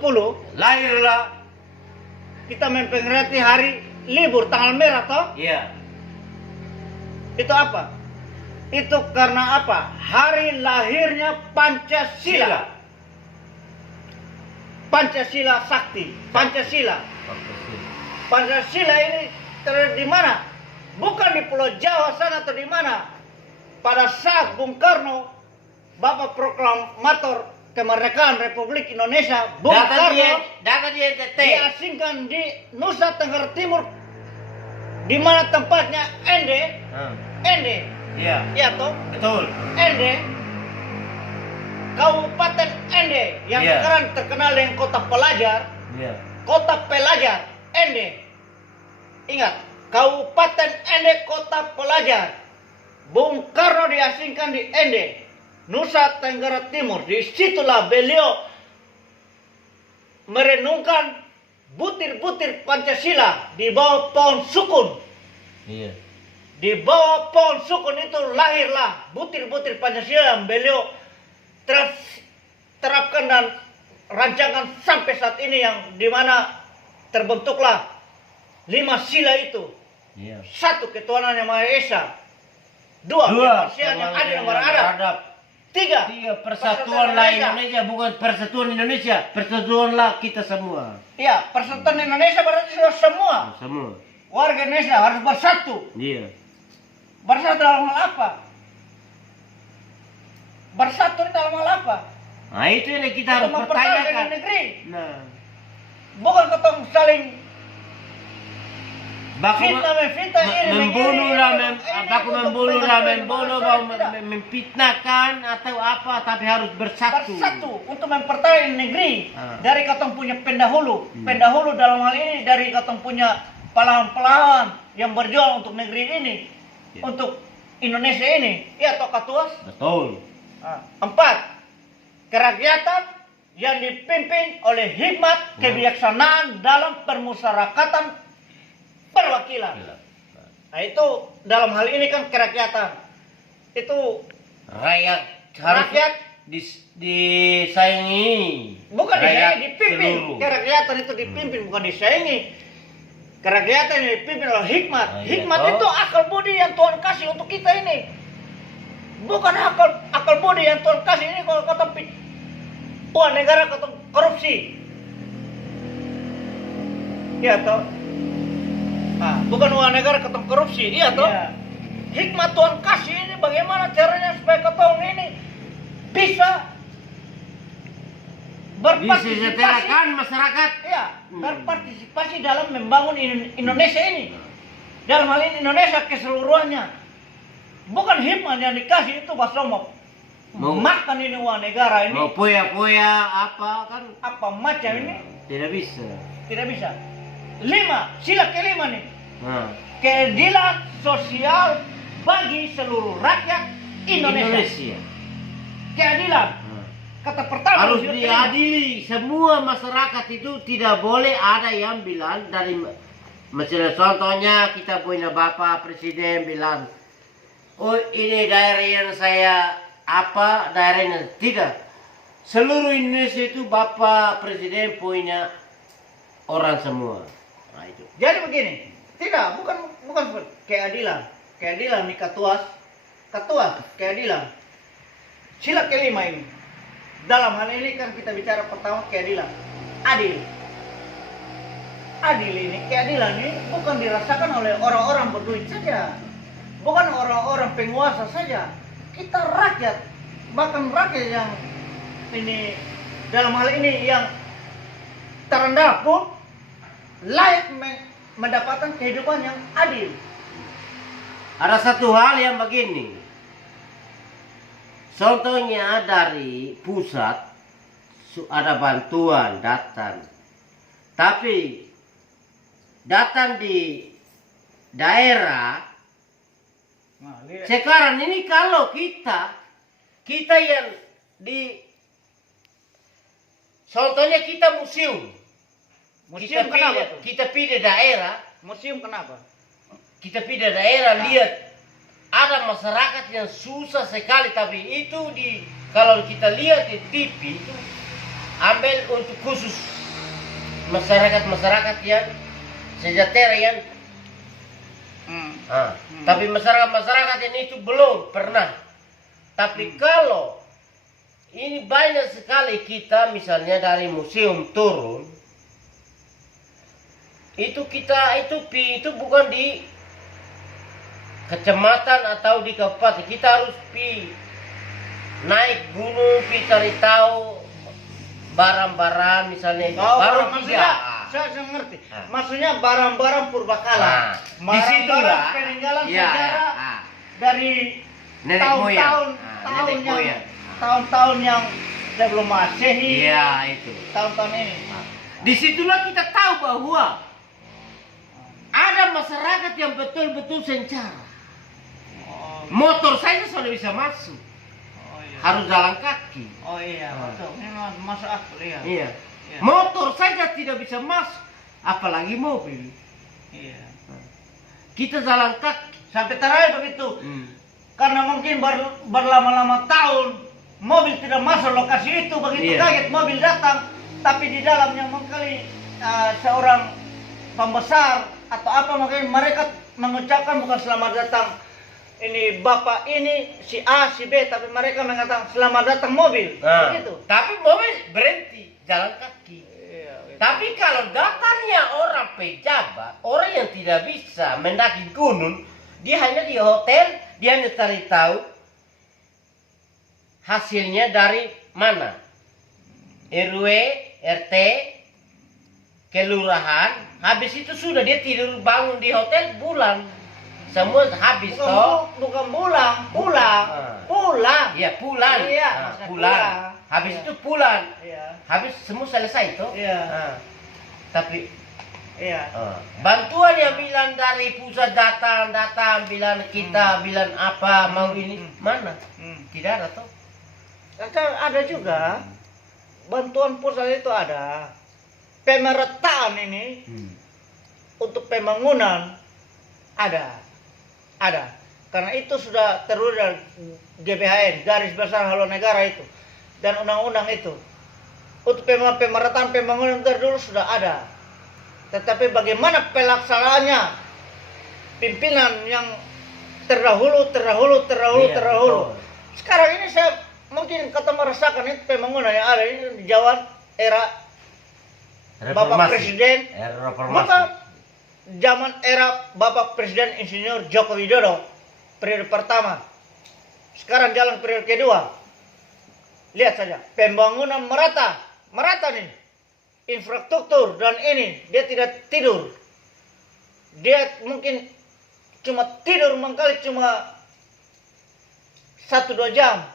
20 lahirlah. kita memperingati hari libur tanggal merah toh? Iya. Itu apa? Itu karena apa? Hari lahirnya Pancasila. Pancasila sakti, Pancasila. Pancasila ini terjadi di mana? Bukan di Pulau Jawa sana atau di mana? Pada saat Bung Karno, Bapak Proklamator Kemerdekaan Republik Indonesia, Bung Karno Data di NTT. diasingkan di Nusa Tenggara Timur, di mana tempatnya Ende, Ende, Iya. ya toh, Betul. Ende, Kabupaten Ende yang Iya. sekarang terkenal dengan kota pelajar, Iya. kota pelajar, Ende. Ingat, Kabupaten Ende kota pelajar. Bung Karno diasingkan di Ende, Nusa Tenggara Timur. Disitulah beliau merenungkan butir-butir Pancasila di bawah pohon sukun. Iya. Di bawah pohon sukun itu lahirlah butir-butir Pancasila yang beliau terapkan dan rancangan sampai saat ini, yang dimana terbentuklah 5 sila itu. Iya. 1. Ketuhanan Yang Maha Esa. 2. Kemanusiaan yang adil dan beradab. 3. Persatuanlah Indonesia, bukan persatuan Indonesia, persatuanlah kita semua. Iya, persatuan Indonesia berarti sudah semua Semua. warga Indonesia harus bersatu. Iya. Bersatu dalam hal apa? Bersatu dalam hal apa? Nah itu yang kita harus Untuk mempertahankan pertanyakan. negeri. Nah, Bukan ketong saling baku fitnah memfitnah ini membunuhlah, baku membunuhlah, tidak. memfitnahkan atau apa, tapi harus bersatu. Bersatu untuk mempertahankan negeri. Dari ketong punya pendahulu, Hmm. pendahulu dalam hal ini dari ketong punya pahlawan-pahlawan yang berjuang untuk negeri ini, Ya. untuk Indonesia ini. Iya toh Katuas? Betul. 4. Kerakyatan yang dipimpin oleh hikmat kebijaksanaan dalam permusyarakatan perwakilan. Nah itu dalam hal ini kan kerakyatan itu Rakyat harus rakyat disayangi. bukan Rakyat disayangi, dipimpin. seluruh. Kerakyatan itu dipimpin, bukan disayangi. Kerakyatan yang dipimpin oleh hikmat. Nah, iya Hikmat toh. itu akal budi yang Tuhan kasih untuk kita ini. Bukan akal budi yang Tuhan kasih ini kalau kata uang negara kata korupsi. Iya toh. Nah, bukan uang negara kata korupsi, iya toh. Iya. Hikmat Tuhan kasih ini bagaimana caranya supaya ketong ini bisa berpartisipasi. Disejahterakan masyarakat. Iya, berpartisipasi dalam membangun Indonesia ini. Dalam hal ini Indonesia keseluruhannya. Bukan hikmat yang dikasih itu bahasa mau makan ini uang negara ini. Mau poya-poya apa kan? Apa macam ini? Tidak bisa. Tidak bisa. 5, sila kelima nih. Nah, Keadilan sosial bagi seluruh rakyat Indonesia. Keadilan. Nah. Kata pertama Harus sila kelima. diadili, semua masyarakat itu tidak boleh ada yang bilang dari misalnya contohnya kita punya Bapak Presiden bilang, oh ini daerah yang saya apa daerahnya, tidak. Seluruh Indonesia itu Bapak Presiden punya orang semua. Nah itu. Jadi begini, tidak, bukan seperti keadilan. Keadilan di Katuas, keadilan. Sila kelima ini. Dalam hal ini kan kita bicara pertama keadilan. Adil. Adil ini, keadilan ini bukan dirasakan oleh orang-orang berduit saja. Bukan orang-orang penguasa saja. Kita rakyat, bahkan rakyat yang ini dalam hal ini yang terendah pun layak mendapatkan kehidupan yang adil. Ada satu hal yang begini. Contohnya dari pusat ada bantuan datang. Tapi datang di daerah sekarang ini kalau kita yang di contohnya kita museum. Museum kenapa tuh? Kita pilih daerah, Museum kenapa? kita pilih daerah lihat ada masyarakat yang susah sekali, tapi itu kalau kita lihat di TV itu ambil untuk khusus masyarakat yang sejahtera yang tapi masyarakat yang itu belum pernah. Tapi kalau ini banyak sekali kita misalnya dari museum turun, itu bukan di kecamatan atau di kabupaten, kita harus naik gunung, cari tahu barang-barang misalnya baru maksudnya, saya ngerti. Maksudnya barang-barang purbakala. Di situ lah peninggalan sejarah dari tahun-tahun yang sebelum Masehi. Iya, itu. Tahun-tahun ini. Disitulah kita tahu bahwa ada masyarakat yang betul-betul sengsara. Motor saja sudah bisa masuk. Harus jalan kaki. Oh iya, betul. Memang masuk akal ya. Iya. Motor saja tidak bisa masuk, apalagi mobil. Iya. Kita jalan kaki sampai terakhir begitu. Karena mungkin berlama-lama tahun mobil tidak masuk lokasi itu, begitu kaget mobil datang, tapi di dalamnya mengkali seorang pembesar atau apa, mungkin mereka mengucapkan bukan selamat datang ini bapak ini si A si B, tapi mereka mengatakan selamat datang mobil. Begitu. Tapi mobil berhenti jalan kaki. Tapi kalau datangnya orang pejabat, orang yang tidak bisa mendaki gunung, dia hanya di hotel, dia hanya cari tahu hasilnya dari mana, RW, RT, kelurahan. Habis itu sudah dia tidur bangun di hotel, pulang. Semua habis toh. Bukan pulang. Iya, pulang. Iya, pulang. Habis itu pulang. Iya. Habis semua selesai toh. Iya. Tapi bantuan yang bilang dari pusat datang bilang kita bilang apa mau ini mana? Tidak ada toh. Ada juga bantuan pusat itu ada. Pemerataan ini untuk pembangunan ada. Karena itu sudah terurus dari GBHN, Garis Besar Haluan Negara itu, dan undang-undang itu. Untuk pemerataan pembangunan terdulu sudah ada. Tetapi bagaimana pelaksanaannya? Pimpinan yang terdahulu. Sekarang ini saya mungkin kata merasakan itu pembangunan yang ada ini di Jawa era Bapak Presiden. Maka zaman era Bapak Presiden Insinyur Joko Widodo periode pertama. Sekarang jalan periode kedua. Lihat saja, pembangunan merata nih. Infrastruktur dan ini dia tidak tidur. Dia mungkin cuma tidur mengkali cuma 1-2 jam.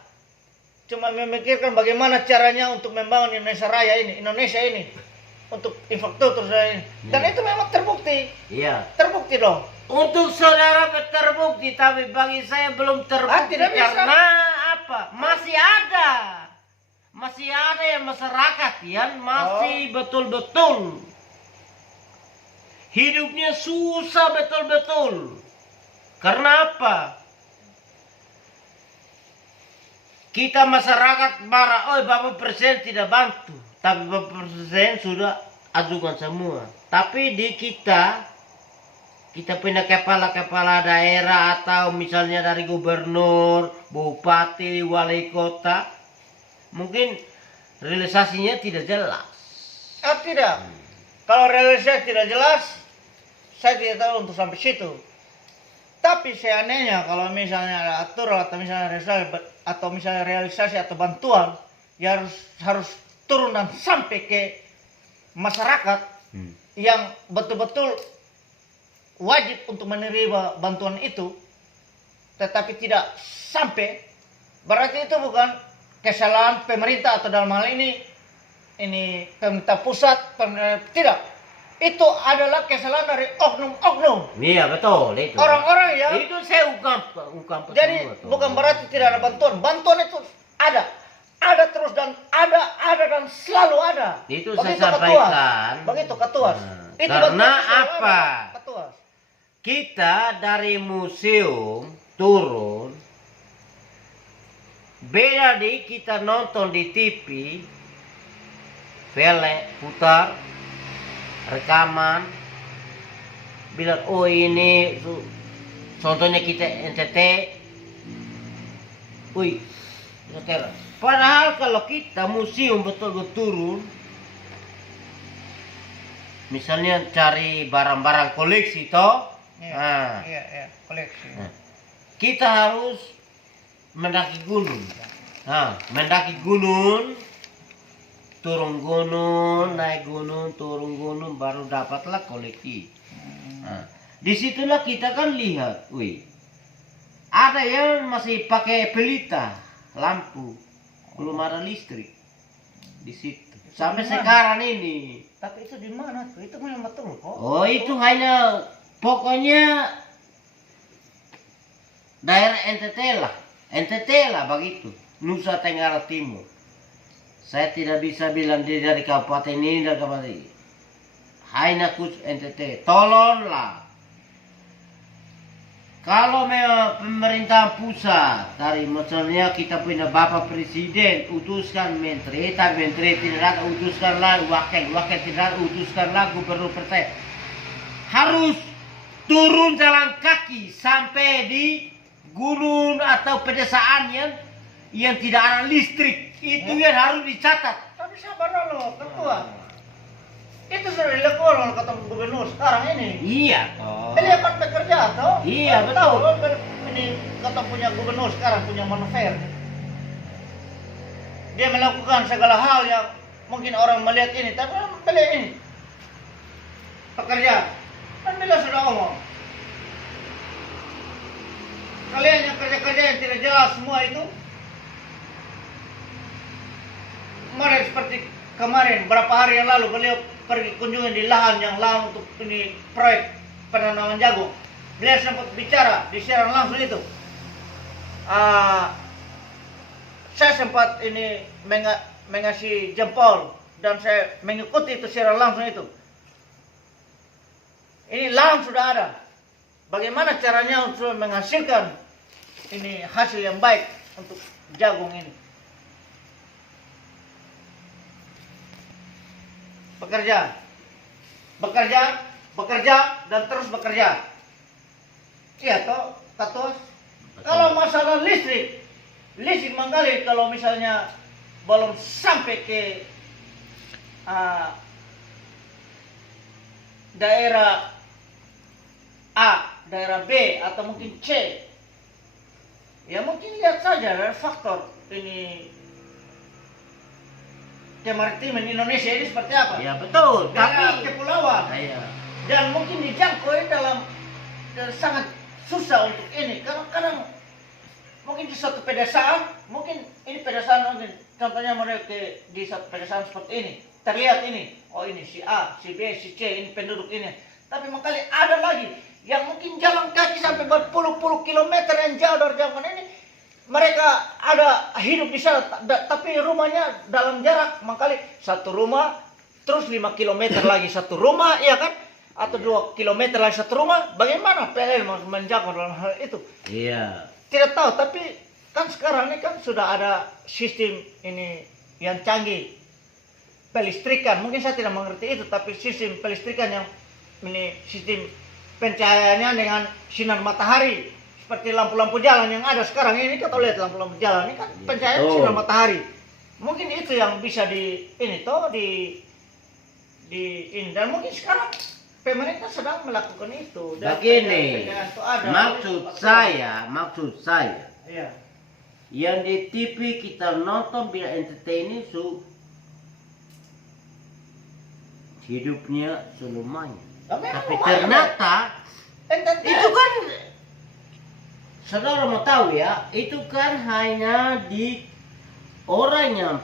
Cuma memikirkan bagaimana caranya untuk membangun Indonesia ini. Untuk infrastruktur ini. Dan itu memang terbukti. Iya. Terbukti dong. Untuk saudara terbukti, tapi bagi saya belum terbukti. Tidak bisa. Karena apa? Masih ada yang masyarakat yang masih betul-betul hidupnya susah betul-betul. Karena apa? Kita masyarakat marah, Bapak Presiden tidak bantu. Tapi Bapak Presiden sudah ajukan semua. Tapi di kita punya kepala-kepala daerah atau misalnya dari gubernur, bupati, wali kota, mungkin realisasinya tidak jelas. Tidak. Kalau realisasi tidak jelas, saya tidak tahu untuk sampai situ. Tapi seandainya kalau misalnya ada aturan atau misalnya realisasi atau bantuan, ya harus turun dan sampai ke masyarakat yang betul-betul wajib untuk menerima bantuan itu, tetapi tidak sampai, berarti itu bukan kesalahan pemerintah atau dalam hal ini pemerintah pusat, tidak. Itu adalah kesalahan dari oknum-oknum. Iya, betul itu. Orang-orang ya. Itu saya ungkap. Jadi bukan berarti tidak ada bantuan. Bantuan itu ada terus dan ada dan selalu ada. Itu begitu saya sampaikan. Begitu ketua. Itu karena apa? Ketua. Kita dari museum turun, beda di kita nonton di TV, Pele putar rekaman bilang oh ini contohnya kita NTT, wih, padahal kalau kita museum betul-betul turun, misalnya cari barang-barang koleksi toh, Iya, koleksi. kita harus mendaki gunung, mendaki gunung, turun gunung, naik gunung, turun gunung, baru dapatlah koleksi. Disitulah kita kan lihat, wih, ada yang masih pakai pelita lampu, belum ada listrik di situ. Sampai sekarang ini. Tapi itu di mana tuh? Itu memang betul kok. Oh, itu hanya pokoknya daerah NTT lah begitu, Nusa Tenggara Timur. Saya tidak bisa bilang dia dari kabupaten ini dari kabupaten ini. Hanya khusus NTT. Tolonglah. Kalau memang pemerintah pusat dari misalnya kita punya Bapak Presiden utuskan menteri, tapi menteri tidak utuskanlah wakil tidak utuskanlah gubernur percaya. Harus turun jalan kaki sampai di gunung atau pedesaan yang tidak ada listrik. Itu yang harus dicatat. Tapi sabar dulu, ketua. Itu sudah dilakukan oleh kata gubernur sekarang ini. Iya toh. Beliau kan bekerja toh. Iya, Kan betul. tahu kan ini kata punya gubernur sekarang punya manuver. Dia melakukan segala hal yang mungkin orang melihat ini, tapi beliau ini pekerja. Kan beliau sudah ngomong. Kalian yang kerja-kerja yang tidak jelas semua itu, kemarin seperti kemarin berapa hari yang lalu beliau pergi kunjungan di lahan untuk ini proyek penanaman jagung. Beliau sempat bicara di siaran langsung itu. Saya sempat ini mengasih jempol dan saya mengikuti itu siaran langsung itu. Ini lahan sudah ada. Bagaimana caranya untuk menghasilkan ini hasil yang baik untuk jagung ini? Bekerja dan terus bekerja. Iya toh, Katos. Kalau masalah listrik mangkali kalau misalnya belum sampai ke daerah A, daerah B atau mungkin C, ya mungkin lihat saja dari faktor ini kemaritiman Indonesia ini seperti apa. Ya betul. Daerah Tapi kepulauan iya. dan mungkin dijangkau dalam sangat susah untuk ini. Kadang-kadang mungkin di suatu pedesaan, mungkin ini pedesaan mungkin contohnya mereka di satu pedesaan seperti ini terlihat ini, oh ini si A, si B, si C, ini penduduk ini. Tapi makanya ada lagi yang mungkin jalan kaki sampai berpuluh-puluh kilometer yang jauh dari zaman ini. Mereka ada hidup di sana, tapi rumahnya dalam jarak makanya satu rumah, terus 5 kilometer lagi satu rumah, iya kan? Atau 2 kilometer lagi satu rumah. Bagaimana PLN menjangkau dalam hal itu? Iya. Tidak tahu, tapi kan sekarang ini kan sudah ada sistem ini yang canggih, pelistrikan. Mungkin saya tidak mengerti itu, tapi sistem pelistrikan yang ini sistem pencahayaannya dengan sinar matahari. Seperti lampu-lampu jalan yang ada sekarang ini, kita lihat lampu-lampu jalan ini kan pencahayaan sinar matahari. Mungkin itu yang bisa di ini toh di ini, dan mungkin sekarang pemerintah sedang melakukan itu. Dan Begini, itu ada. maksud saya, Iya. yang di TV kita nonton bila entertain ini hidupnya lumayan. Tapi ternyata itu kan, saudara mau tahu ya, itu kan hanya di orang yang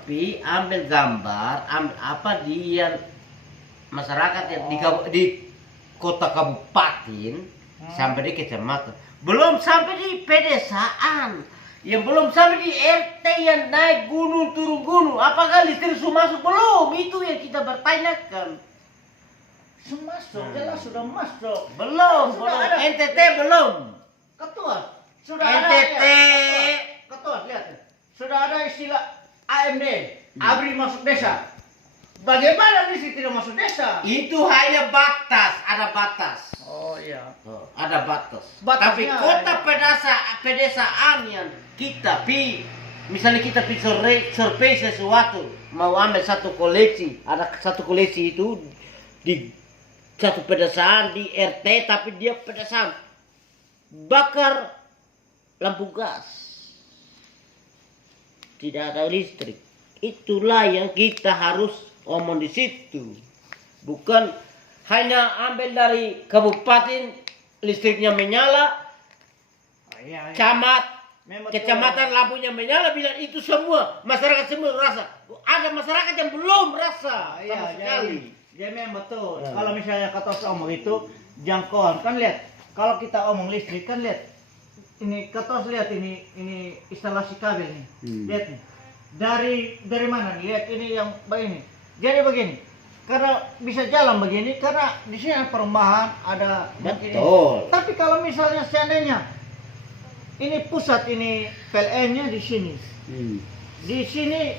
ambil gambar, ambil apa di yang masyarakat yang di kota kabupaten sampai di kecamatan, belum sampai di pedesaan, yang belum sampai di RT yang naik gunung turun gunung. Apakah listrik sudah masuk belum? Itu yang kita bertanyakan. Masuk, jelas sudah masuk. Belum. NTT belum. Ketua, sudah NTT. ada. Ketua, lihat. Sudah ada istilah AMD, Abri Masuk Desa. Bagaimana listrik tidak masuk desa? Itu hanya batas, ada batas. Oh iya. Ada batas. Tapi Batasnya kota ada. pedesaan yang kita misalnya kita pi survei sesuatu, mau ambil satu koleksi, ada satu koleksi itu di satu pedesaan di RT, tapi dia pedesaan bakar lampu gas, tidak ada listrik. Itulah yang kita harus omong di situ, bukan hanya ambil dari kabupaten listriknya menyala, Iya. Memang kecamatan lampunya menyala, bilang itu semua masyarakat semua rasa. Ada masyarakat yang belum rasa Iya, sama sekali. jadi memang betul. Ya. Kalau misalnya kata omong itu jangkauan kan lihat. Kalau kita omong listrik kan lihat. Ini kata lihat ini instalasi kabel nih. Lihat nih. Dari mana nih? Lihat ini yang begini. Jadi begini. Karena bisa jalan begini karena di sini ada perumahan, ada begini. Betul. Tapi kalau misalnya seandainya ini pusat ini PLN-nya di sini. Di sini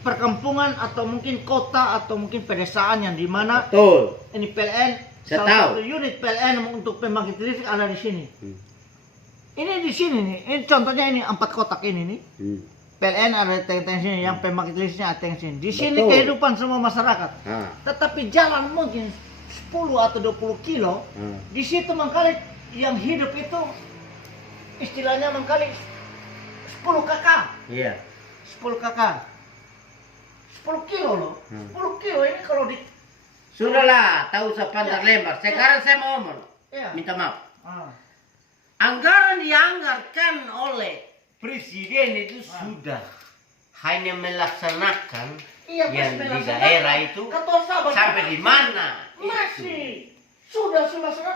perkampungan atau mungkin kota atau mungkin pedesaan yang di mana Betul. ini PLN Saya salah tahu. satu unit PLN untuk pembangkit listrik ada di sini. Ini di sini nih. Ini contohnya ini 4 kotak ini nih. PLN ada di sini, yang pembangkit listriknya ada di sini. Di sini Betul. kehidupan semua masyarakat. Tetapi jalan mungkin 10 atau 20 kilo. Di situ mengkali yang hidup itu istilahnya mengkali 10 kakak. Iya. 10 kakak. 10 kilo loh. 10 kilo ini kalau di Sudahlah, tahu usah panjang Ya. lebar. Sekarang saya mau ngomong. ya. Minta maaf. Ah. Anggaran dianggarkan oleh presiden itu sudah hanya melaksanakan Iya, yang pas di melaksanakan. daerah itu Kata sahabat, sampai di mana? masih sudah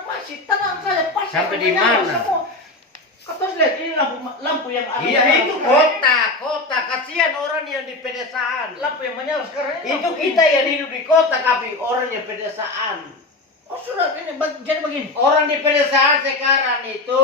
masih tenang saja pasti Sampai di menyala mana? semua. Kata lihat ini lampu yang ada Iya, menyala itu sekarang. kota. Kasihan orang yang di pedesaan. Lampu yang menyala sekarang ini Itu lampu kita ini. yang hidup di kota, tapi orang yang pedesaan. Oh sudah ini jadi begini. Orang di pedesaan sekarang itu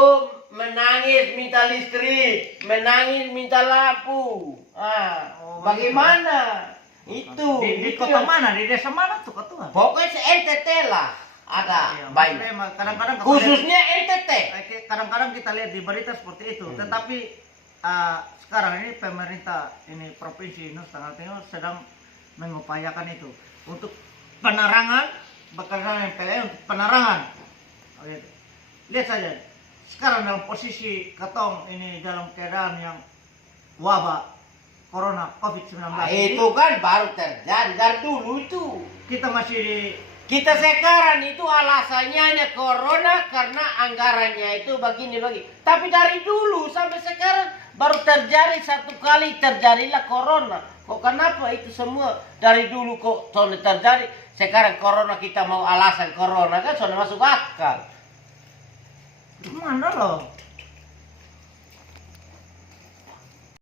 menangis minta listrik, menangis minta lampu. Oh, Bagaimana? Itu. Di itu kota yang- mana? Di desa mana tuh ketua? Pokoknya se-NTT lah ada Iya, banyak. maksudnya kadang-kadang kita Khususnya NTT. lihat- kadang-kadang kita lihat di berita seperti itu, tetapi sekarang ini pemerintah ini provinsi Nusa Tenggara Timur sedang mengupayakan itu untuk penerangan, bekerja dengan PLN untuk penerangan. Oke. Lihat saja sekarang dalam posisi ketong ini dalam keadaan yang wabah corona COVID-19 ini, Itu kan baru terjadi dari dulu itu. kita masih di Kita sekarang itu alasannya hanya corona karena anggarannya itu begini. Tapi dari dulu sampai sekarang baru terjadi satu kali terjadilah corona. Kok kenapa itu semua dari dulu kok sudah terjadi? Sekarang corona kita mau alasan corona kan sudah masuk akal. mana loh?